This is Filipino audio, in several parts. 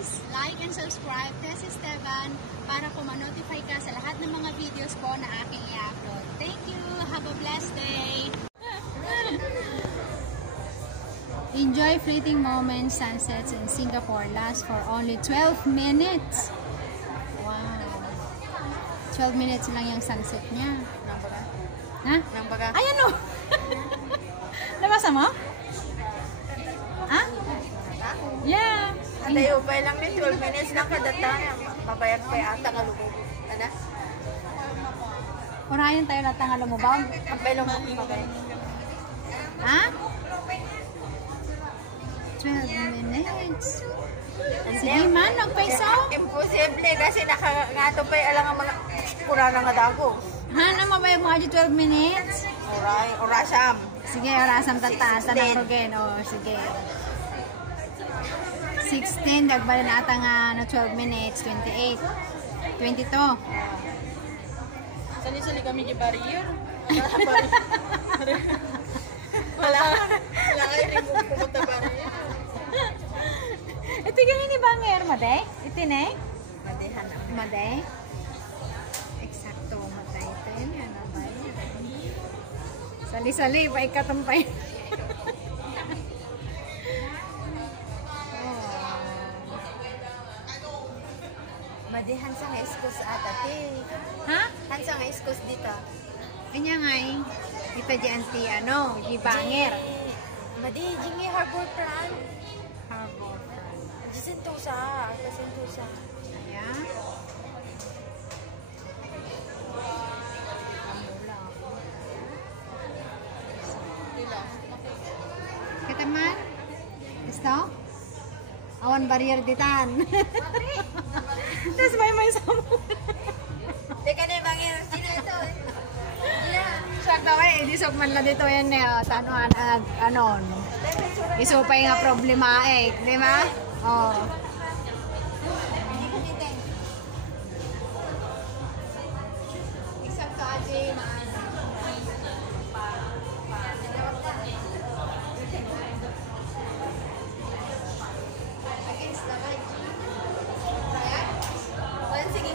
please like and subscribe Tess Esteban para po ma-notify ka sa lahat ng mga videos po na aking i-upload. Thank you! Have a blessed day! Enjoy fleeting moments, sunsets in Singapore last for only 12 minutes. Wow. 12 minutes lang yung sunset niya. Nambaga? Ha? Nambaga? Ayan o! Nabasa mo? Ha? Yeah. Atayo pa lang din, 12 minutes lang kadata. Mabayag pa yung ata nga lumubog. Ano? Urayan tayo lahat nga lumubog. Ang pelong mo pagay. Ha? 12 minutes. Sige man, nagpaiso. Imposible kasi nakangato pa yung alang ang mga kurang nga dago. Ha? Na mabayag mo aja 12 minutes? Oray, orasam. Sige, orasam tata. Tanang again. O, sige. 16, nagbala na ata nga na 12 minutes. 28. 22. Sali-sali kami di barrier. Wala kayo rin kung pumunta barrier. Ito yung ini banger, Maday? Ito na eh? Madehan na. Maday? Eksakto, Maday. Ito yun yan, Maday. Sali-sali, pa ikatampay. Madehan sa nga iskos ata, te. Ha? Hansa nga iskos dito. Kanya nga eh. Ito di anti, ano, di banger. Madi, jingi harbor front. Harbor. Jacintusa. Ayan. Kita man? Gusto? Awan barrier ditan. Tapos may samo. Teka na yung bangin. Sino ito? Sakto eh, di sok man lang dito yan eh. Tanuan, anon. Iso pa yung problema eh. Di ba? Oo. Eksakto aja maan. Against the light. Well, sige.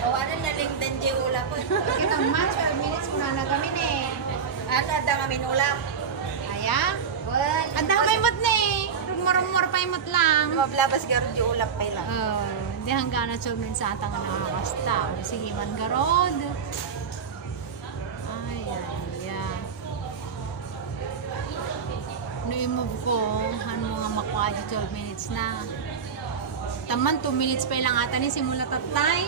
Ano na ling danji ulap ko? Kita man, 12 minutes muna na kami eh. Ano, ada kami ulap? Aya? Well, Anda may mot na eh. Rumor-rumor pa yung mot lang. mablabas ka rin yung ulap pa lang. Oh, di hanggang na 12 minutes sa atang nakakasta. Sige man garod. Ay, no-move ko, ano nga makuha 12 minutes na. Taman, 2 minutes pa lang ata ni simula tatay.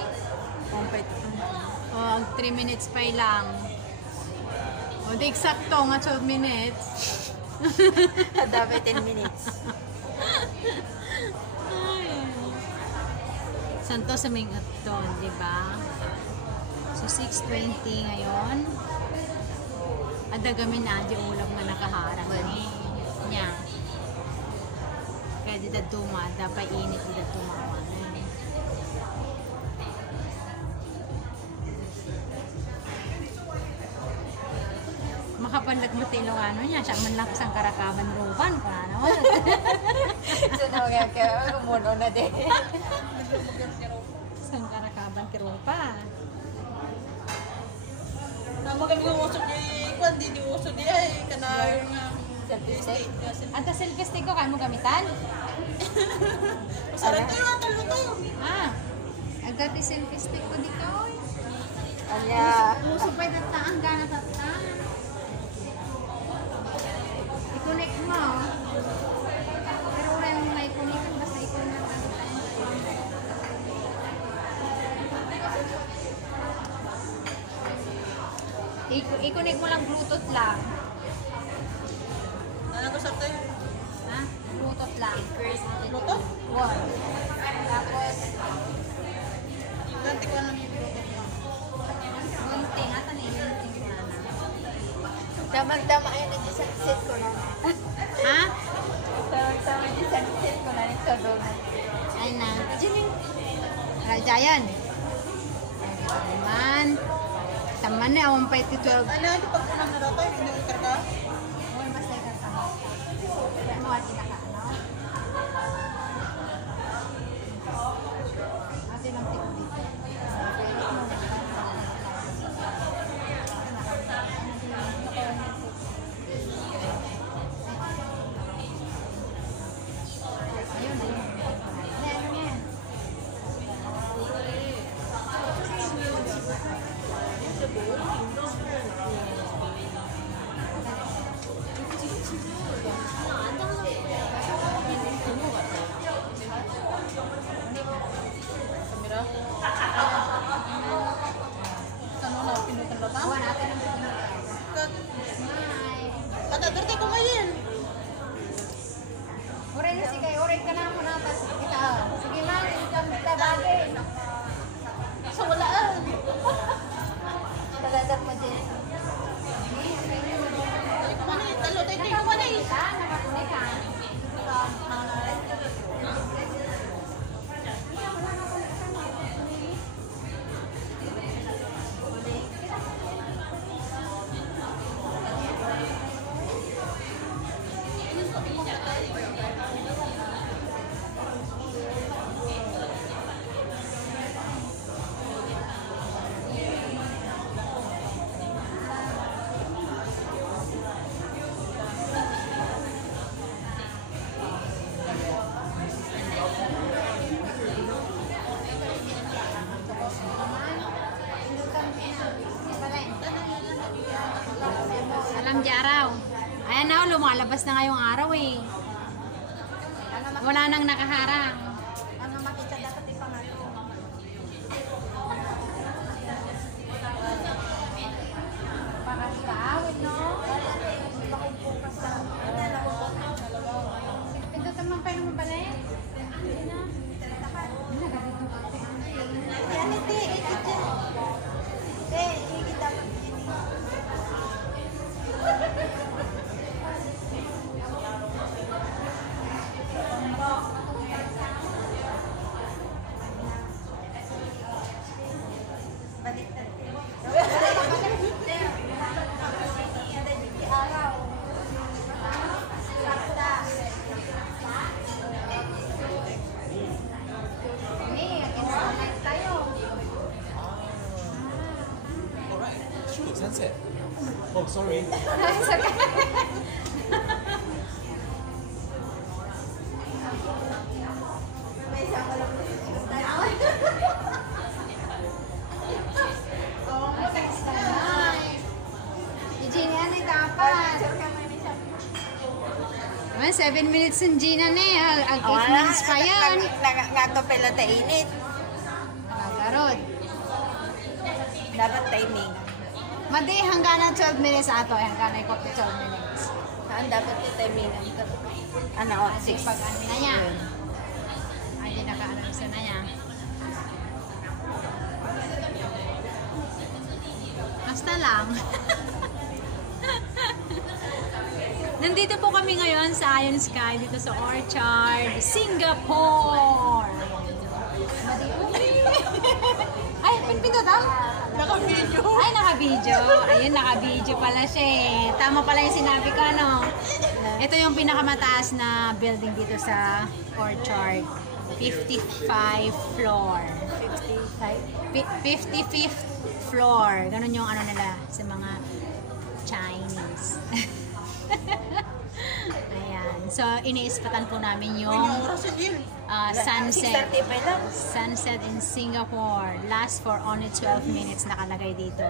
O, 3 minutes pa lang. O, di eksakto nga 12 minutes. Dapat 10 minutes. Santo sa Mingaton, di ba? So, 6:20 ngayon. Adagamin na di ulam nga nakaharang ni niya. Kaya di daduma, dapat init di daduma. Makapanlag mo tilong ano niya, siya man lang sang karakaban ruban ka naman. So, kaya kumuno na din. Sang karakaban kirupa. Nama kami ngusok di kwan di usok di ay kana Selfie. At sa selfie stick ko, kaya mo gamitan? Masarap tayo tayo tayo. Ah, agad yung selfie stick ko dito. Anya. Muso pa yung ang gana tata. I-connect mo. Pero wala yung may connect, basta i-connect mo. I-connect mo lang Bluetooth lang. Ano ko sa tayo? Ha? Bluetooth lang. Luto? One. Tapos, Ganti ko lang yung gunting. Ata na yung gunting na. Damag-dama yun ang sunset ko na. Ha? Damag-dama yung sunset ko na sa donut. Ay na. Rajayan. Taman. Taman na, awang pa iti 12. Ano, di pag unang na tayo, hindi mo karga? Awang basta ka sa. Mo, ati na ka, ano? So wala ah. Talagang mo din. Kumana eh, talo tayo tayo kumana eh. Alam di araw. Ayan na, lumalabas na ngayong araw eh. Wala nang nakaharang. Ano makita dapat ipangato? Pakastawid, no? Ito tamang pa yung mabalay. Yan, hindi. Ikit yan. Ikit dapat din. Baliktad. Araw. Shoot, sunset. Oh, sorry. May sama lang. Eugene, yan ay dapat. 7 minutes yung Gina na eh. Ang 8 minutes pa yan. Nga to pala tainit. Nakagarod. Dapat timing. Madi, hanggang na 12 minutes ato. Hanggang na ikot 12 minutes. Saan dapat yung timing? Ano, 6. Pag ano na niya. Ay, di naka-announce na niya. Basta lang. Nandito po kami ngayon sa Ion Sky, dito sa Orchard, Singapore. Ay, pinpindot daw? Naka-video. Ay, naka-video. Ayun, naka-video pala siya eh. Tama pala yung sinabi ko, ano? Ito yung pinakamataas na building dito sa Orchard. 55 floor. 55th floor. Ganun yung ano nila sa mga Chinese. Ayan. So, iniispatan po namin yung Yung oras yun. sunset. 6:30 pa lang. Sunset in Singapore. Last for only 12 minutes nakalagay dito.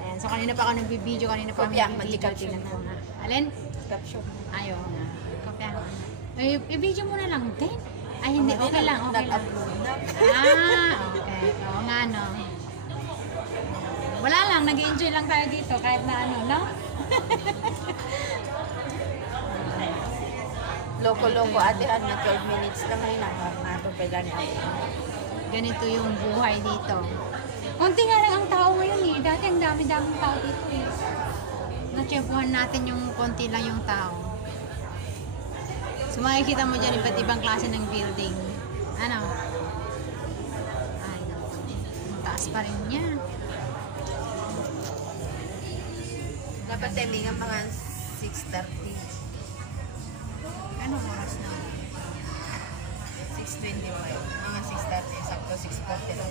Ayan. So, kanina pa ako nagbibideo. Kanina pa ako Kopya, nagbibideo. mag-caption Tingnan ko mo. nga. Alin? Caption. Ayaw nga. Kopya ko. I-video mo na lang din. Ay, hindi. Okay lang. Okay lang. Nag-upload na. Okay. Oo nga, no. Wala lang. Nag-enjoy lang tayo dito. Kahit na ano, no? Loko-loko ate, na 12 minutes lang rin ako pala ni ako. Ganito yung buhay dito. Konti nga lang ang tao ngayon eh. Dati ang dami-daming tao dito eh. Natsyempuhan natin yung konti lang yung tao. So makikita mo dyan iba't ibang klase ng building. Ano? Ay, ang taas pa rin niya. Dapat timing ang mga 6:30. Anong oras na? 6:25. Mga 6:30. Sakto 6:40 lang.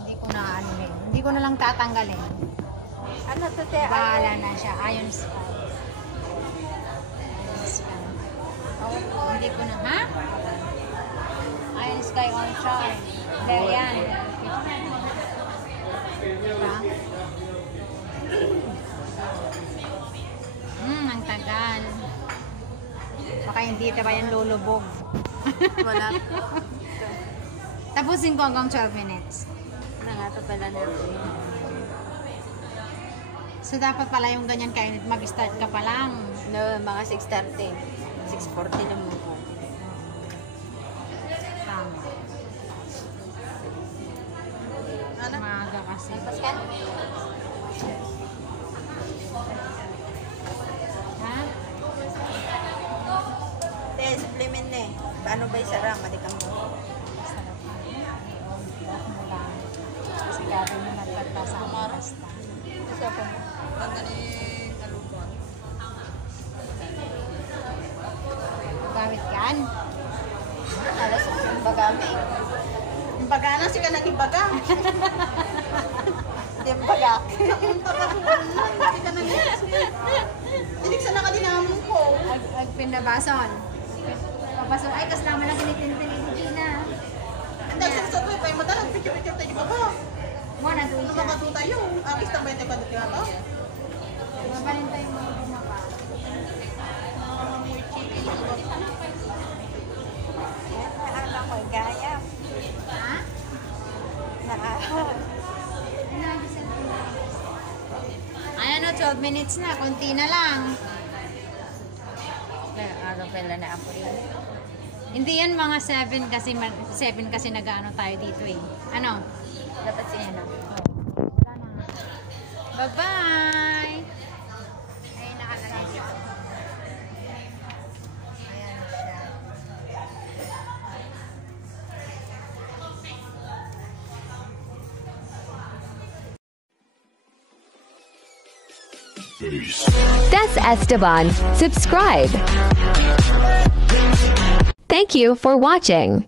Hindi ko na ano eh. Hindi ko na lang tatanggalin. Ano to te? Bahala na siya. Iron Sky. Iron Sky. Hindi ko na, ha? Iron Sky on charge. There yan. Diba? Ang tagal. Baka hindi ba yan lulubog. Wala. Tapusin ko hanggang 12 minutes. Na nga to pala na. So, dapat pala yung ganyan kainit, mag-start ka pa lang. No, mga 6:30. 6:40 na mo ko. Tama. Ano? Maaga kasi. Pascal? Ha? Te, supplement na eh. Paano ba yung sarang? Matikam mo. Sarap na. Off mo lang. Kasi gagawin mo nagpagkasama basta. Isa pa mo. Ganda ni Kalupon. Gamit yan. Alas, bagami. Yung baga na siya naging baga. Hindi yung baga. Hindi ka naging. Hindi sa nakadinamon ko. Ag pindabason. Papason. Ay, kas naman lang ginitintin ni Gina. Hindi, sa tuwi pa yung madalang picture-picture tayo baga. Mo na doon Ano siya. mga tuta yun? Agis na 20 pa dito yata. Mabalintay mo na pa. Yan, naalang ko. Gaya. Ha? Naalang. Ayan o, 12 minutes na. Kunti na lang. Araw pala na ako rin. Hindi yan mga 7 kasi 7 kasi nag-ano tayo dito eh. Ano? Dapat siya na. Wala na. Bye-bye! Ay, nakalagay siya. Ayan siya. That's Esteban. Subscribe. Thank you for watching.